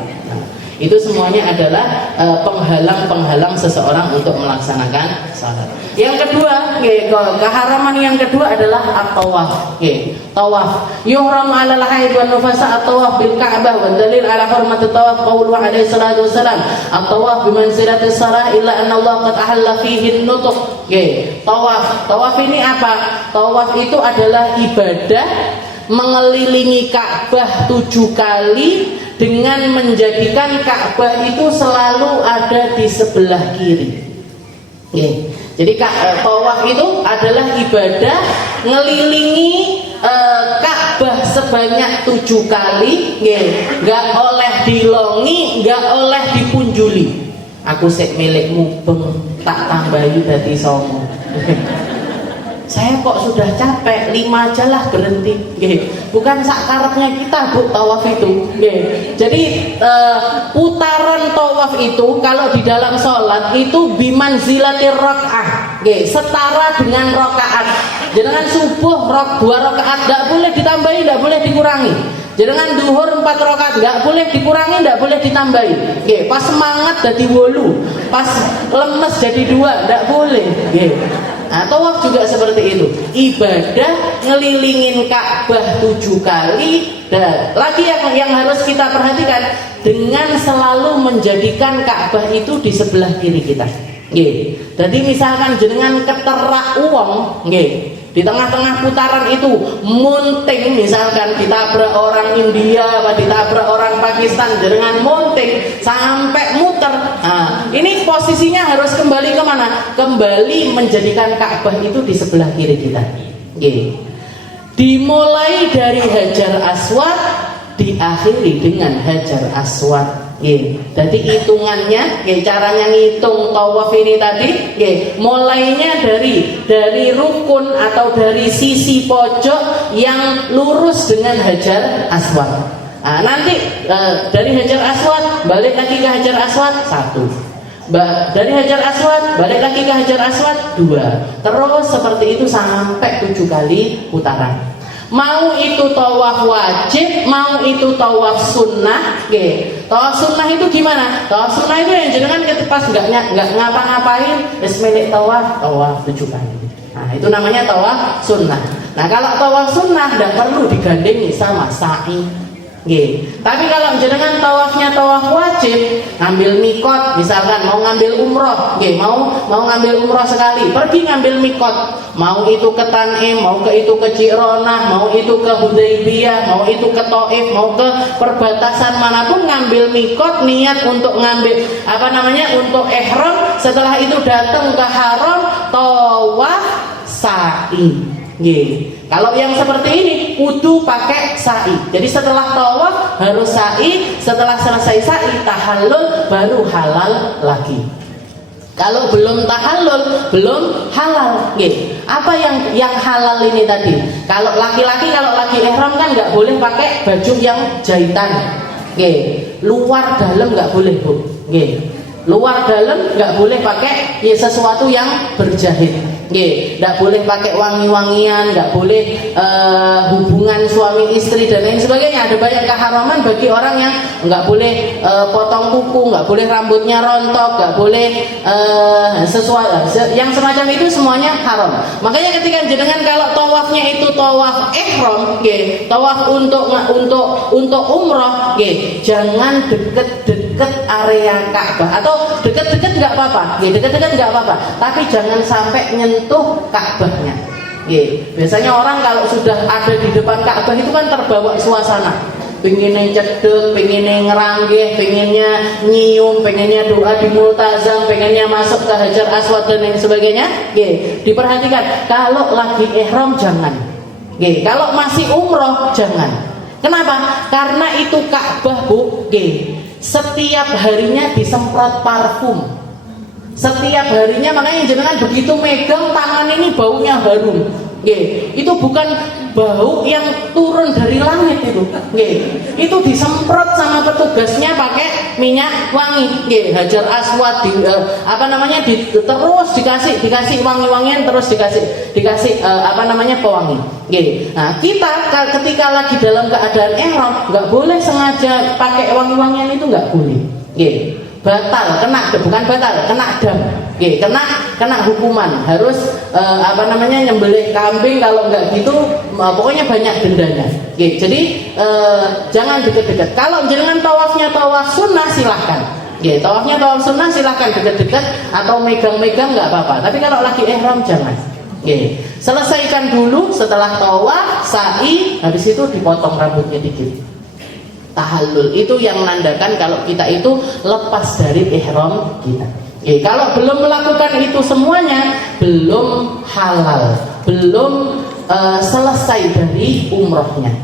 Itu semuanya adalah penghalang-penghalang seseorang untuk melaksanakan salat. Yang kedua, keharaman yang kedua adalah at-tawaf. Tawaf. Yuhram 'alal haid wan nufasa at-tawaf bil Ka'bah wa dalil 'ala hurmat at-tawaf qaulu alaihi salatu wasalam at-tawaf bi manzilati as-salah illa anna Allah qad ahalla fihi an-nutuk. Tawaf. Tawaf ini apa? Tawaf itu adalah ibadah mengelilingi Ka'bah 7 kali dengan menjadikan Ka'bah itu selalu ada di sebelah kiri. Jadi tawaf itu adalah ibadah ngelilingi Ka'bah sebanyak 7 kali, nggak oleh dilongi, nggak oleh dipunjuli. Aku sek milikmu beng tak tambahi dadi songo. Saya kok sudah capek, 5 aja lah berhenti. Bukan sakarepnya kita Bu tawaf itu. Jadi putaran tawaf itu kalau di dalam sholat itu bimanzilatir rakaah, setara dengan rakaat. Jangan subuh 2 rakaat tidak boleh ditambahi, tidak boleh dikurangi. Jangan duhur 4 rakaat nggak boleh dikurangi, nggak boleh ditambahi. Pas semangat jadi 8, pas lemes jadi 2, nggak boleh. Nah, tawaf juga seperti itu, ibadah ngelilingin Ka'bah 7 kali. Dan lagi yang harus kita perhatikan, dengan selalu menjadikan Ka'bah itu di sebelah kiri kita. Jadi misalkan jenengan keterak uang, di tengah-tengah putaran itu munting, misalkan ditabrak orang India atau ditabrak orang Pakistan, jenengan munting sampai muter. Nah, ini posisinya harus kembali kemana? Kembali menjadikan Ka'bah itu di sebelah kiri kita. Dimulai dari Hajar Aswad, diakhiri dengan Hajar Aswad. Jadi hitungannya, caranya ngitung tawaf ini tadi, mulainya dari rukun atau dari sisi pojok yang lurus dengan Hajar Aswad. Nah, nanti dari Hajar Aswad balik lagi ke Hajar Aswad 1. Dari Hajar Aswad balik lagi ke Hajar Aswad 2. Terus seperti itu sampai 7 kali putaran. Mau itu tawaf wajib, mau itu tawaf sunnah. Tawaf sunnah itu gimana? Tawaf sunnah itu yang jenengan pas nggak ngapa-ngapain, bismillah tawaf 7 kali. Nah, itu namanya tawaf sunnah. Nah, kalau tawaf sunnah tidak perlu digandengi sama sa'i. Tapi kalau jenengan tawafnya tawaf wajib, ngambil mikot, misalkan mau ngambil umroh, mau ngambil umroh sekali, pergi ngambil mikot, mau itu ke Tan'im, mau ke itu ke Ji'ronah, mau itu ke Hudaybiyah, mau itu ke Taif, mau ke perbatasan manapun, ngambil mikot, niat untuk ngambil untuk ihram, setelah itu datang ke haram, tawaf sa'i. Kalau yang seperti ini kudu pakai sa'i. Jadi setelah tawaf harus sa'i, setelah selesai sa'i tahallul baru halal lagi. Kalau belum tahallul belum halal. Apa yang halal ini tadi? Kalau laki-laki kalau lagi ihram kan nggak boleh pakai baju yang jahitan. Luar dalam nggak boleh, Bu. Luar dalam nggak boleh pakai sesuatu yang berjahit. Nggak boleh pakai wangi-wangian, nggak boleh hubungan suami istri dan lain sebagainya. Ada banyak keharaman bagi orang yang nggak boleh potong kuku, nggak boleh rambutnya rontok, nggak boleh sesuatu yang semacam itu, semuanya haram. Makanya ketika jenengan kalau tawafnya itu tawaf ihram, tawaf untuk umroh, jangan deket-deket area Ka'bah, atau deket-deket nggak apa-apa, deket-deket nggak apa-apa, tapi jangan sampai nyentuh Ka'bahnya. Biasanya orang kalau sudah ada di depan Ka'bah itu kan terbawa suasana, pengennya cedek, pengennya ngeranggeh, pengennya nyium, pengennya doa di multazam, pengennya masuk ke Hajar Aswad dan lain sebagainya. Diperhatikan, kalau lagi ihram jangan. Kalau masih umroh jangan. Kenapa? Karena itu Ka'bah, Bu. Setiap harinya disemprot parfum. Setiap harinya, makanya jenengan begitu megang tangan ini baunya harum. Itu bukan bau yang turun dari langit itu. Itu disemprot sama petugasnya pakai minyak wangi. Hajar Aswad terus dikasih wangi-wangian, terus dikasih pewangi. Nah, kita ketika lagi dalam keadaan ihram nggak boleh sengaja pakai wangi-wangian, itu nggak boleh. Batal, bukan batal, kena dam. Kena hukuman, harus nyembelih kambing, kalau nggak gitu pokoknya banyak dendanya. Jadi jangan deket-deket. Kalau jenengan tawafnya tawaf sunnah silahkan. Tawafnya tawaf sunnah silahkan deket-deket atau megang-megang nggak apa-apa. Tapi kalau lagi ihram jangan. Selesaikan dulu, setelah tawaf sa'i, habis itu dipotong rambutnya dikit. Tahallul itu yang menandakan kalau kita itu lepas dari ihram kita. Kalau belum melakukan itu semuanya, belum halal, belum selesai dari umrohnya.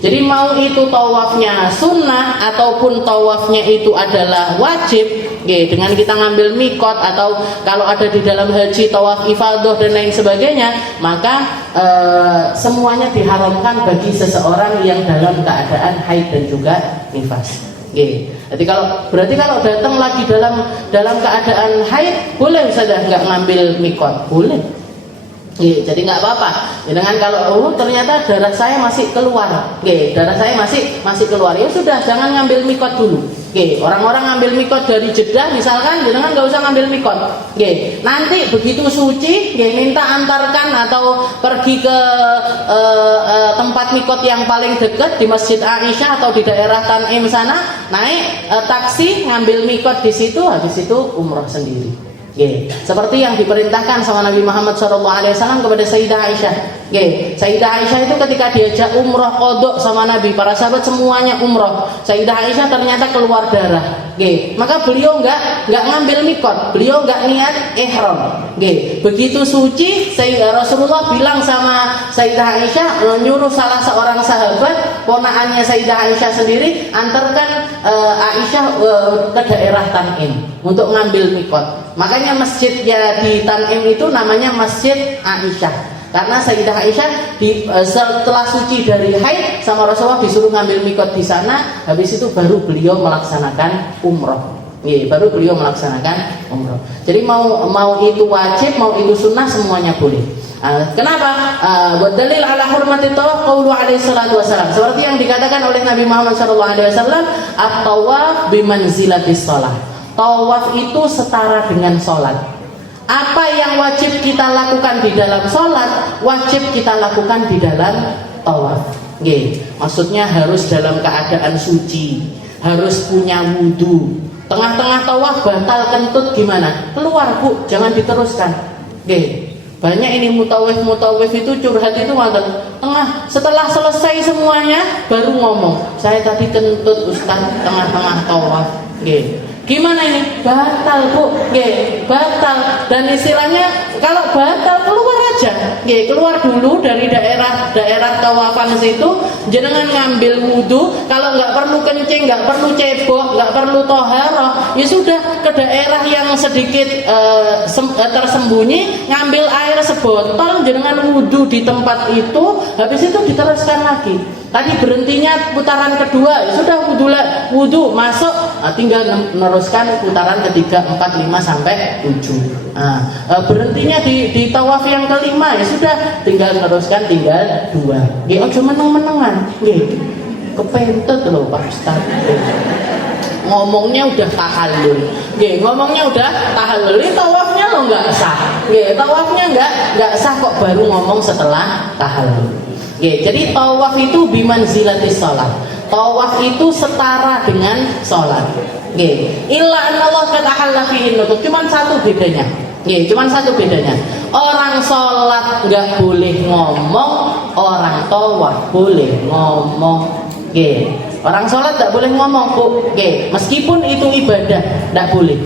Jadi mau itu tawafnya sunnah ataupun tawafnya itu adalah wajib, dengan kita ngambil mikot, atau kalau ada di dalam haji tawaf ifadah dan lain sebagainya, maka semuanya diharamkan bagi seseorang yang dalam keadaan haid dan juga nifas. Jadi berarti kalau datang lagi dalam keadaan haid, boleh saja nggak ngambil mikot, boleh. Jadi nggak apa-apa. Dengan kalau ternyata darah saya masih keluar, darah saya masih keluar, ya sudah, jangan ngambil mikot dulu. Orang-orang ngambil mikot dari Jeddah misalkan, jangan nggak usah ngambil mikot. Nanti begitu suci, minta antarkan atau pergi ke tempat mikot yang paling dekat di Masjid Aisyah atau di daerah Tan'im sana, naik taksi, ngambil mikot di situ, habis itu umroh sendiri. Seperti yang diperintahkan sama Nabi Muhammad SAW kepada Sayyidah Aisyah. Sayyidah Aisyah itu ketika diajak umroh qodok sama Nabi, para sahabat semuanya umroh, Sayyidah Aisyah ternyata keluar darah. Maka beliau nggak ngambil mikot, beliau nggak niat ihram. Begitu suci, Rasulullah bilang sama Sayyidah Aisyah, nyuruh salah seorang sahabat, ponaannya Sayyidah Aisyah sendiri, antarkan Aisyah ke daerah Tan'im untuk ngambil mikot. Makanya masjidnya di Tan'im itu namanya Masjid Aisyah, karena Sayyidah Aisyah setelah suci dari haid sama Rasulullah disuruh ngambil mikot di sana, habis itu baru beliau melaksanakan umroh. Baru beliau melaksanakan umroh. Jadi mau itu wajib, mau itu sunnah, semuanya boleh. Kenapa? Dalil ala hurmati tawaf qaulu alaihi salatu wasallam. Seperti yang dikatakan oleh Nabi Muhammad sallallahu alaihi wasallam, at-tawaf bimanzilatis shalah. Tawaf itu setara dengan sholat. Apa yang wajib kita lakukan di dalam sholat, wajib kita lakukan di dalam tawaf. Maksudnya harus dalam keadaan suci, harus punya wudu. Tengah-tengah tawaf batal kentut gimana? Keluar Bu, jangan diteruskan. Banyak ini mutawif itu curhat itu setelah selesai semuanya baru ngomong, saya tadi kentut Ustaz tengah-tengah tawaf. Gimana ini? Batal Bu, batal. Dan istilahnya kalau batal keluar aja, keluar dulu dari daerah tawafan situ, jenengan ngambil wudu. Kalau nggak perlu kencing, nggak perlu cebok, nggak perlu toharoh, ya sudah ke daerah yang sedikit tersembunyi, ngambil air sebotol, jenengan wudu di tempat itu, habis itu diteruskan lagi. Tadi berhentinya putaran kedua, ya sudah wudu masuk, tinggal meneruskan putaran ketiga, 4, 5 sampai 7. Berhentinya di tawaf yang kelima, ya sudah tinggal meneruskan tinggal 2. Ojo meneng-menengan, kepentut loh Pak Ustaz. Ngomongnya udah tahallul, ini tawafnya lo nggak sah, tawafnya nggak sah kok baru ngomong setelah tahallul. Jadi tawaf itu bimanzilatis sholat. Tawaf itu setara dengan sholat. Illa anallah qad ahalla fihi nutq. Cuman satu bedanya. Orang sholat nggak boleh ngomong, orang tawaf boleh ngomong. Orang sholat nggak boleh ngomong Bu. Meskipun itu ibadah nggak boleh.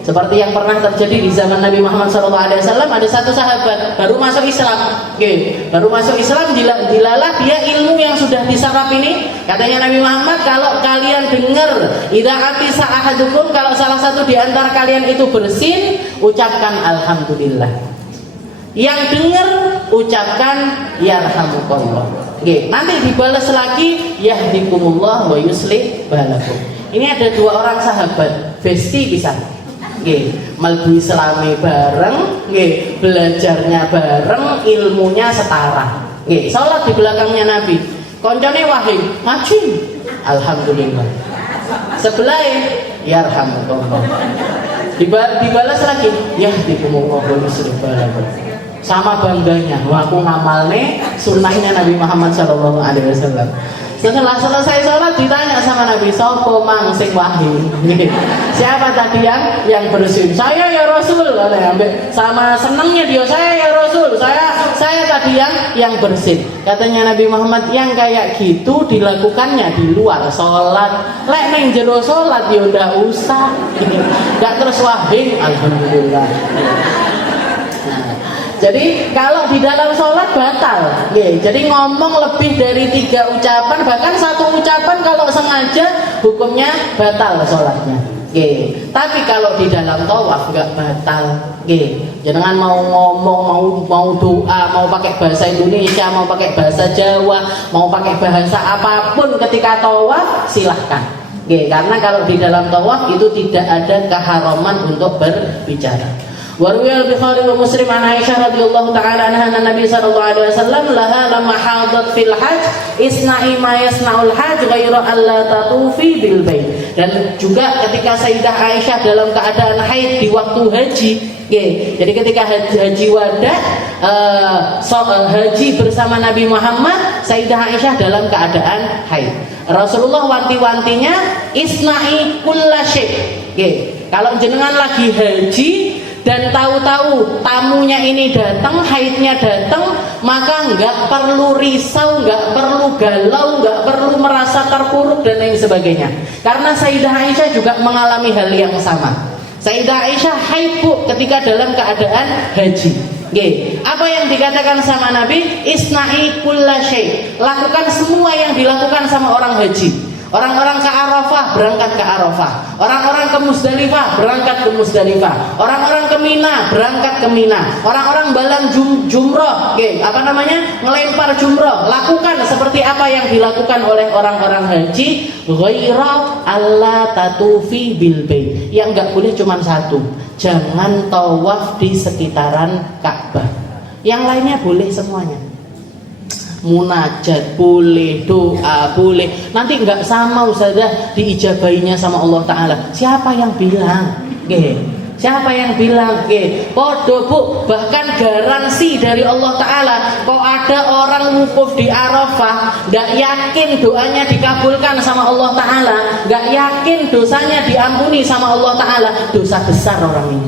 Seperti yang pernah terjadi di zaman Nabi Muhammad SAW, ada satu sahabat baru masuk Islam. Dilalah dia ilmu yang sudah diserap ini. Katanya Nabi Muhammad, kalau kalian dengar idza atisa ahadukum, kalau salah satu di antara kalian itu bersin, ucapkan alhamdulillah. Yang dengar ucapkan yarhamukallah. Nanti dibalas lagi yahdikumullah wa yuslih balakum. Ini ada 2 orang sahabat, besti bisa. Malbu Islami bareng, belajarnya bareng, ilmunya setara. Salat di belakangnya Nabi. Koncone wahid, ngaji. Alhamdulillah. Sebelah yarhamukallah. Dibalas lagi yahdikumullah wa yuslih balakum. Sama bangganya, aku ngamalne sunnahnya Nabi Muhammad SAW. Setelah selesai sholat ditanya sama Nabi, sopo mang sing wahyu? Siapa tadi yang bersin? Saya ya Rasul. Sama senengnya dia, saya ya Rasul. Saya tadi yang bersin. Katanya Nabi Muhammad, yang kayak gitu dilakukannya di luar sholat. Lek neng jero sholat ya udah usah. Gak terus wahyu, alhamdulillah. Jadi kalau di dalam sholat batal, jadi ngomong lebih dari 3 ucapan, bahkan 1 ucapan kalau sengaja hukumnya batal sholatnya. Tapi kalau di dalam tawaf nggak batal. Jangan mau ngomong, mau doa, mau pakai bahasa Indonesia, mau pakai bahasa Jawa, mau pakai bahasa apapun ketika tawaf silahkan. Karena kalau di dalam tawaf itu tidak ada keharaman untuk berbicara. Warwi al-Bukhari wa Muslim an Aisyah radhiyallahu taala anha Nabi sallallahu alaihi wasallam laha lamma hadat fil hajj isna'i ma yasna'ul hajj ghairu alla tatufi bil bait. Dan juga ketika Sayyidah Aisyah dalam keadaan haid di waktu haji. Jadi ketika haji wada haji bersama Nabi Muhammad, Sayyidah Aisyah dalam keadaan haid. Rasulullah wanti-wantinya isna'i kulla syai'. Kalau jenengan lagi haji dan tahu-tahu tamunya ini datang, haidnya datang, maka nggak perlu risau, nggak perlu galau, nggak perlu merasa terpuruk dan lain sebagainya. Karena Sayyidah Aisyah juga mengalami hal yang sama. Sayyidah Aisyah haid Bu ketika dalam keadaan haji. Apa yang dikatakan sama Nabi? Isna'i kulla syai'. Lakukan semua yang dilakukan sama orang haji. Orang-orang ke Arafah berangkat ke Arafah, orang-orang ke Musdalifah berangkat ke Musdalifah, orang-orang ke Mina berangkat ke Mina, orang-orang balang jumroh, ngelempar jumroh, lakukan seperti apa yang dilakukan oleh orang-orang haji. Ghaira alla tatufi bil bait. Yang enggak boleh cuma satu, jangan tawaf di sekitaran Ka'bah. Yang lainnya boleh semuanya. Munajat boleh, doa boleh. Nanti nggak sama Ustazah diijabainya sama Allah Ta'ala. Siapa yang bilang? Siapa yang bilang? Podo bu, bahkan garansi dari Allah Ta'ala. Kok ada orang wukuf di Arafah, gak yakin doanya dikabulkan sama Allah Ta'ala, gak yakin dosanya diampuni sama Allah Ta'ala. Dosa besar orang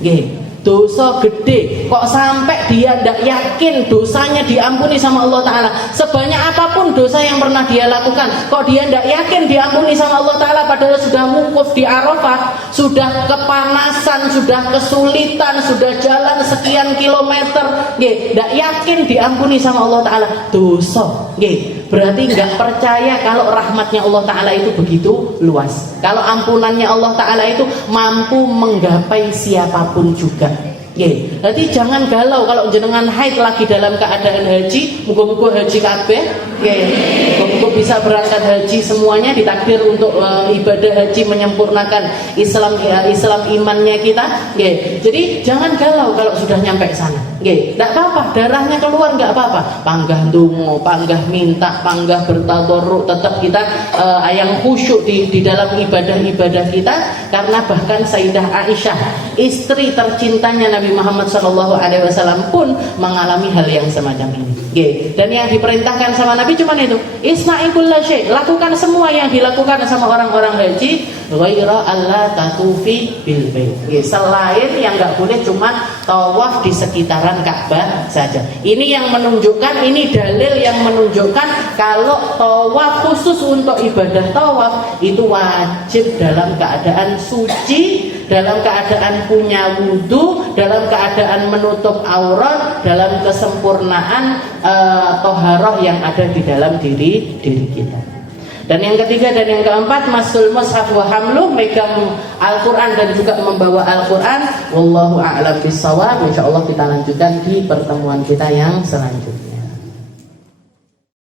ini. Dosa gede, kok sampai dia tidak yakin dosanya diampuni sama Allah Ta'ala. Sebanyak apapun dosa yang pernah dia lakukan, kok dia tidak yakin diampuni sama Allah Ta'ala, padahal sudah wukuf di Arafah, sudah kepanasan, sudah kesulitan, sudah jalan sekian kilometer, tidak yakin diampuni sama Allah Ta'ala. Dosa, berarti nggak percaya kalau rahmatnya Allah Ta'ala itu begitu luas, kalau ampunannya Allah Ta'ala itu mampu menggapai siapapun juga. Jadi jangan galau kalau jenengan haid lagi dalam keadaan haji. Muga-muga haji kabeh, muga-muga bisa berangkat haji semuanya, ditakdir untuk ibadah haji menyempurnakan Islam imannya kita. Jadi jangan galau kalau sudah nyampe sana. Tidak apa-apa, darahnya keluar nggak apa-apa. Panggah dungo, panggah minta, panggah bertadarruk, tetap kita yang khusyuk di dalam ibadah-ibadah kita. Karena bahkan Sayyidah Aisyah, istri tercintanya Nabi Muhammad SAW pun mengalami hal yang semacam ini. Dan yang diperintahkan sama Nabi cuma itu, isna'i kulla syai', lakukan semua yang dilakukan sama orang-orang haji, ghaira alla tatufi bil bait. Selain yang nggak boleh cuma tawaf di sekitaran Ka'bah saja. Ini yang menunjukkan, ini dalil yang menunjukkan kalau tawaf khusus untuk ibadah tawaf itu wajib dalam keadaan suci, dalam keadaan punya wudu, dalam keadaan menutup aurat, dalam kesempurnaan toharoh yang ada di dalam diri kita. Dan yang ketiga dan yang keempat, masul mushaf wa hamluh, megang Al-Quran dan juga membawa Al-Quran. Wallahu a'lam bishawab. Insyaallah kita lanjutkan di pertemuan kita yang selanjutnya.